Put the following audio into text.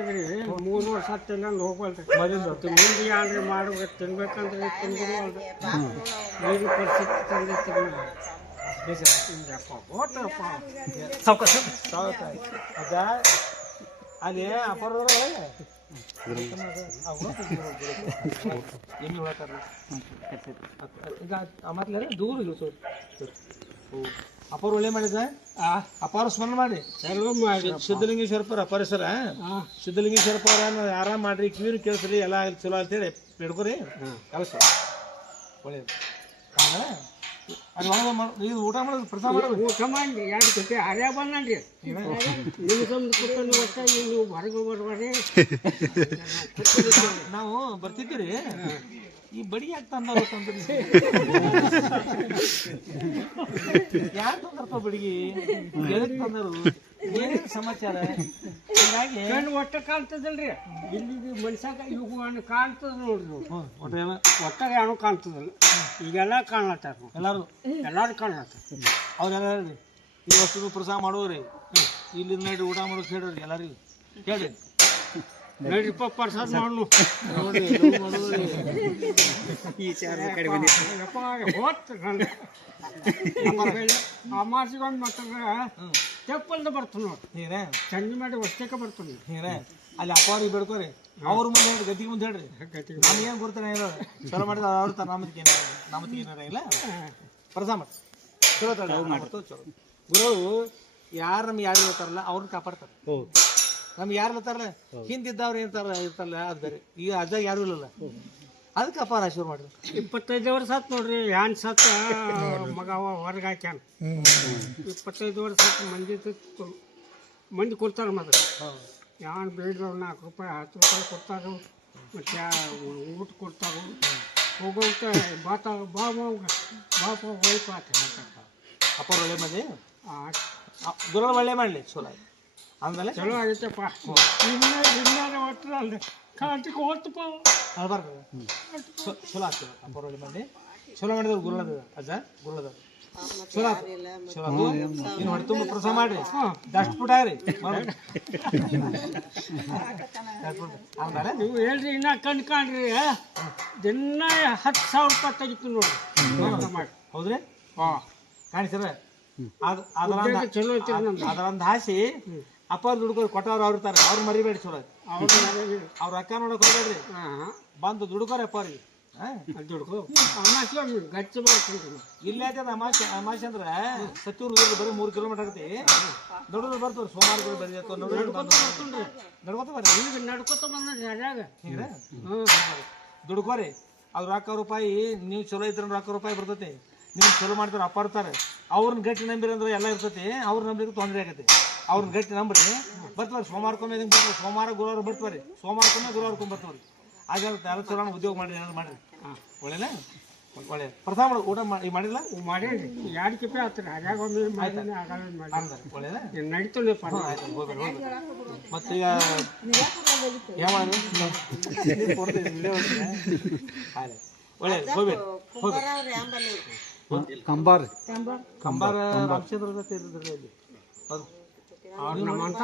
3 ವರ್ಷ ತಿನ್ನಂದು ಹೋಗ್ಬಲ್ರಿ ಮುಂದೆ ಯಾನ್ರಿ ಮಾಡ್ಬೇಕು ತಿನ್ಬೇಕಂದ್ರೆ ತಿನ್ಬಿಡುವಲ್ರಿ ಈಗ ಪರಿಸ್ಥಿತಿ ತಂದೈತಿ ಅದ ಅಲ್ಲಿ ಅಪರ ಎಮ್ಮಿ ಹೊಳತಾರ ಈಗ ಮತ್ಲ ದೂರ ಇಲ್ಲ ಸರ್ ಅಪರ ಒಳ್ಳೆ ಮಾಡಿದ ಅಪಾರ ಸ್ಮರಣ ಮಾಡಿ ಸಿದ್ಧಲಿಂಗೇಶ್ವರಪ್ಪರ ಪರಿಸರ ಸಿದ್ಧಲಿಂಗೇಶ್ವರಪ್ಪ ಅವ್ರ ಆರಾಮ್ ಮಾಡ್ರಿ ಕಿವಿರು ಕೇಳಿಸ್ರಿ ಎಲ್ಲ ಚಲೋ ಅಂತೇಳಿ ಬೇಡ್ಕೊರಿ ಕೆಲಸ ಒಳ್ಳೇದು ಇದು ಊಟ ಮಾಡೋದು ಪ್ರಸಾದ ಮಾಡೋದು ಊಟ ಮಾಡಿ 2 ಗಂಟೆ ಹರ್ಯಾ ಬಂದ್ರಿ ನಿಮ್ಗೊಂದು ಕೂತ್ಕೊಂಡು ಒಟ್ಟ ನೀವು ಹೊರಗೆ ಬರ್ಬಾರ್ರಿ ನಾವು ಬರ್ತಿದ್ದೀರಿ ಈ ಬಡಿ ಯಾಕೆ ತಂದವ್ರು ತಂದ್ರಿ ಯಾರು ತಂದ್ರಪ್ಪ ಬಡಿಗೆ ಎದಕ್ಕೆ ತಂದರು ಏನೇನು ಸಮಾಚಾರ ಹೀಗಾಗಿ ಕಣ್ಣು ಒಟ್ಟ ಕಾಣ್ತದಲ್ರಿ ಇಲ್ಲಿ ಮನ್ಸಾಗ ಇವು ಹಣ್ಣು ಕಾಣ್ತದ ನೋಡ್ರಿ ಒಟ್ಟಾಗ ಏನೋ ಕಾಣ್ತದಲ್ಲ ಈಗೆಲ್ಲ ಕಾಣ್ಲತ್ತಾರ ಎಲ್ಲಾರು ಕಾಣ್ಲತ್ತಾರ ಅವ್ರೆಲ್ಲ ಈ ವಸ್ತು ಪ್ರಸಾದ ಮಾಡೋರಿ ಇಲ್ಲಿ ನೈಟ್ ಊಟ ಮಾಡೋಕೆ ಹೇಳ್ರಿ ಎಲ್ಲರಿಗೂ ಹೇಳ್ರಿ ನಡ್ರಿಪ್ಪ ಪ್ರಸಾದ ಮಾಡು ಅಮಾಸಿಗೊಂದು ಮತ್ತಂದ್ರೆ ತೆಪ್ಪಲ್ದ ಬರ್ತಾನೆ ನೋಡಿ ನೀರೇ ಚಂದ ಮಾಡಿ ವಸ್ತಕ್ಕೆ ಬರ್ತಾನೆ ನೀರೇ ಅಲ್ಲಿ ಅಪ್ಪವ್ರಿಗೆ ಬೇಡ್ಕೋರಿ ಅವ್ರ ಮುಂದೆ ಹೇಳ್ರಿ ಗದ್ದಿಗೆ ಮುಂದೆ ಹೇಳ್ರಿ ನಮ್ಗೇನು ಕೊಡ್ತಾನೆ ಚಲೋ ಮಾಡಿದ ಅವ್ರ ತರ ನಮ್ಮತ್ತಿಗೆ ಏನಾರ ಇಲ್ಲ ಪ್ರಸಾದ ಮಾಡಿ ಚಲೋ ಚಲೋ ಗುರುಗಳು ಯಾರು ನಮ್ಗೆ ಯಾರು ಹೇಳ್ತಾರಲ್ಲ ಅವ್ರನ್ನ ಕಾಪಾಡ್ತಾರೆ ನಮ್ಗೆ ಯಾರು ಇರ್ತಾರಲ್ಲ ಹಿಂದಿದ್ದವ್ರು ಇರ್ತಾರಲ್ಲ ಅದು ಬೇರೆ ಈಗ ಅಜ್ಜಾಗ ಯಾರು ಇಲ್ಲಲ್ಲ ಅದಕ್ಕೆ ಅಪಾರ ಆಶೀರ್ವಾದ ಮಾಡ್ರಿ 25 ವರ್ಷ ಆತ್ ನೋಡ್ರಿ ಯಾನ್ ಸತ್ತ ಮಗ ಹೊರಗೆ ಹಾಕ್ಯಾನ 25 ವರ್ಷ ಮಂದಿ ಕೊಡ್ತಾರೆ ಮತ್ತೆ ಯಾನ್ ಬೇಡ್ರವ್ರು 4 ರೂಪಾಯಿ 10 ರೂಪಾಯಿ ಕೊಡ್ತಾರು ಮತ್ತೆ ಊಟ ಕೊಡ್ತಾರು ಹೋಗೋಟ ಬಾತ ಬಾಪ ವೈಪ್ ಆತ ಅಪ್ಪ ಒಳ್ಳೆ ಮಂದಿ ಗುರು ಒಳ್ಳೆ ಮಾಡಲಿ ಚಲೋ ಆಮೇಲೆ ಚಲೋ ಆಗೈತಪ್ಪ ಇನ್ನ ಒಟ್ಟರ ಅಲ್ಲ ಕಾಟಿಗೆ ಹೋತಪ್ಪ ಅದು ಬರ್ತದೆ ಚಲೋ ಆಗ್ತದೆ ಅಪ್ಪ ಒಳ್ಳೆ ಮಂದಿ ಚಲೋ ಮಾಡಿದವ್ರು ಗುರುಳದ ಅಜ್ಜ ಗುರುಳದ ಚಲೋ ಚಲೋ ಇನ್ನು ಹೊಟ್ಟೆ ತುಂಬ ಪ್ರಸಾದ ಮಾಡ್ರಿ ದಷ್ಟು ಪುಟ ರೀ ಆಮೇಲೆ ನೀವು ಹೇಳ್ರಿ ಇನ್ನ ಕಣ್ ಕಾಣ್ರಿ ದಿನ 10,000 ರೂಪಾಯಿ ತೆಗಿತು ನೋಡ್ರಿ ಮಾಡಿ ಹೌದ್ರಿ ಕಾಣಿಸ್ರ ಚಲೋ ಐತಿ ಅದರೊಂದು ಹಾಸಿ ಅಪ್ಪ ದುಡ್ಕೊ ಕೊಟ್ಟವ್ರು ಅವ್ರು ಇರ್ತಾರೆ ಅವ್ರು ಮರಿಬೇಡಿ ಚಲೋ ಅವ್ರ ಅಕ್ಕ ನೋಡಕ್ ಹೋಗ್ಬೇಡ್ರಿ ಬಂದು ದುಡ್ಕೋರಿ ಅಪ್ಪ ಅವ್ರಿಗೆ ದುಡ್ಕೊ ಅಮಾಸಿ ಗಚ್ಚ ಮಾಡ್ತೀನಿ ಇಲ್ಲ ಅಮಾಸೆ ಅಂದ್ರೆ ಸತ್ತೂರು ಬರೀ 3 ಕಿಲೋಮೀಟರ್ ಆಗತಿ ದೊಡ್ಡದು ಬರ್ತವ್ರಿ ಸೋಮವಾರಗಳು ಬರೀ ನಡ್ಕೊತ ಬರ್ರಿ ಈಗ ನಡ್ಕೊತ ಬಂದ್ರಿ ಅದ್ರಾಗ ದುಡ್ಕೋರಿ ಅವ್ರ ರೊಕ್ಕ ರೂಪಾಯಿ ನೀವು ಚಲೋ ಇದ್ರ ರೊಕ್ಕ ರೂಪಾಯಿ ಬರ್ತೈತಿ ನೀವು ಚಲೋ ಮಾಡ್ತಾರೆ ಅಪ್ಪ ಇರ್ತಾರೆ ಅವ್ರನ್ನ ಗಟ್ಟಿ ನಂಬಿರಿ ಅಂದ್ರೆ ಎಲ್ಲ ಇರ್ತೈತಿ ಅವ್ರ ನಂಬಿಕೆ ತೊಂದರೆ ಆಗತ್ತೆ ಅವ್ರನ್ನ ಗಟ್ಟಿ ನಂಬ್ರಿ ಬರ್ತಾರೆ ಸೋಮವಾರಕ್ಕೊಮ್ಮೆ ಬರ್ತಾರೆ ಸೋಮವಾರ ಗುರುವಾರ ಬರ್ತಾರೆ ಸೋಮವಾರಕ್ಕೊಮ್ಮೆ ಗುರುವಾರಕ್ಕೊಮ್ಮೆ ಬರ್ತಾವ್ರಿ ಹಾಗೆ ಎಲ್ಲ ಚಲೋ ಉದ್ಯೋಗ ಮಾಡಿರಿ ಏನಾದ್ರು ಮಾಡಿರಿ ಒಳ್ಳೆನಾ ಒಳ್ಳೆ ಪ್ರಸಾದ ಮಾಡಿ ಊಟ ಮಾಡಿಲ್ಲ ಮಾಡೇರಿ 2 ಕಿಪಿ ಆತ್ರಿ ಅದ್ರಾಗ ಒಂದು ಮಾಡಿದ್ರೆ ಆಗಲ್ಲ ಒಳ್ಳೆನಾ ನಡೀತಲ್ಲಪ್ಪ ಮತ್ತೆ ಈಗ ಯಾವ ಒಳ್ಳೆ ಹೋಗ್ಬೇಕು ಕಂಬಾರ ರಾಮಚಂದ್ರ ನಮ್ಮ ಅಂತ